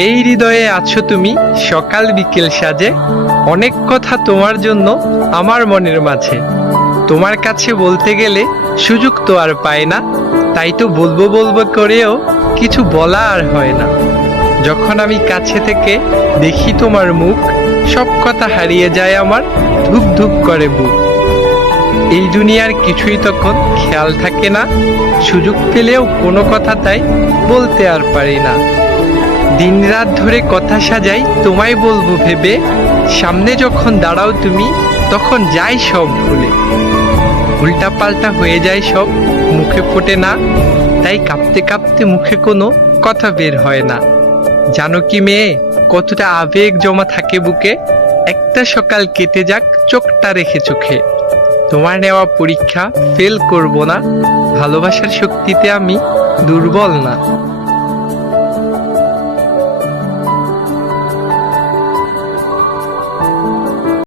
এই হৃদয়ে আছো তুমি সকাল বিকেল সাজে, অনেক কথা তোমার জন্য আমার মনের মাঝে। তোমার কাছে বলতে গেলে সুযোগ তো আর পায় না, তাই তো বলবো বলবো করেও কিছু বলা আর হয় না। যখন আমি কাছে থেকে দেখি তোমার মুখ, সব কথা হারিয়ে যায় আমার, ধুক ধুক করে বুক। এই দুনিয়ার কিছুই তখন খেয়াল থাকে না, সুযোগ পেলেও কোনো কথা তাই বলতে আর পারি না। দিনরাত ধরে কথা সাজাই তোমায় বলবো ভেবে, সামনে যখন দাঁড়াও তুমি তখন যাই সব ভুলে। উল্টা পাল্টা হয়ে যায় সব, মুখে ফোটে না, তাই কাঁপতে কাঁপতে মুখে কোনো কথা বের হয় না। জানো কি মেয়ে, কতটা আবেগ জমা থাকে বুকে, একটা সকাল কেটে যাক চোখটা রেখে চোখে। তোমার নেওয়া পরীক্ষা ফেল করব না, ভালোবাসার শক্তিতে আমি দুর্বল না।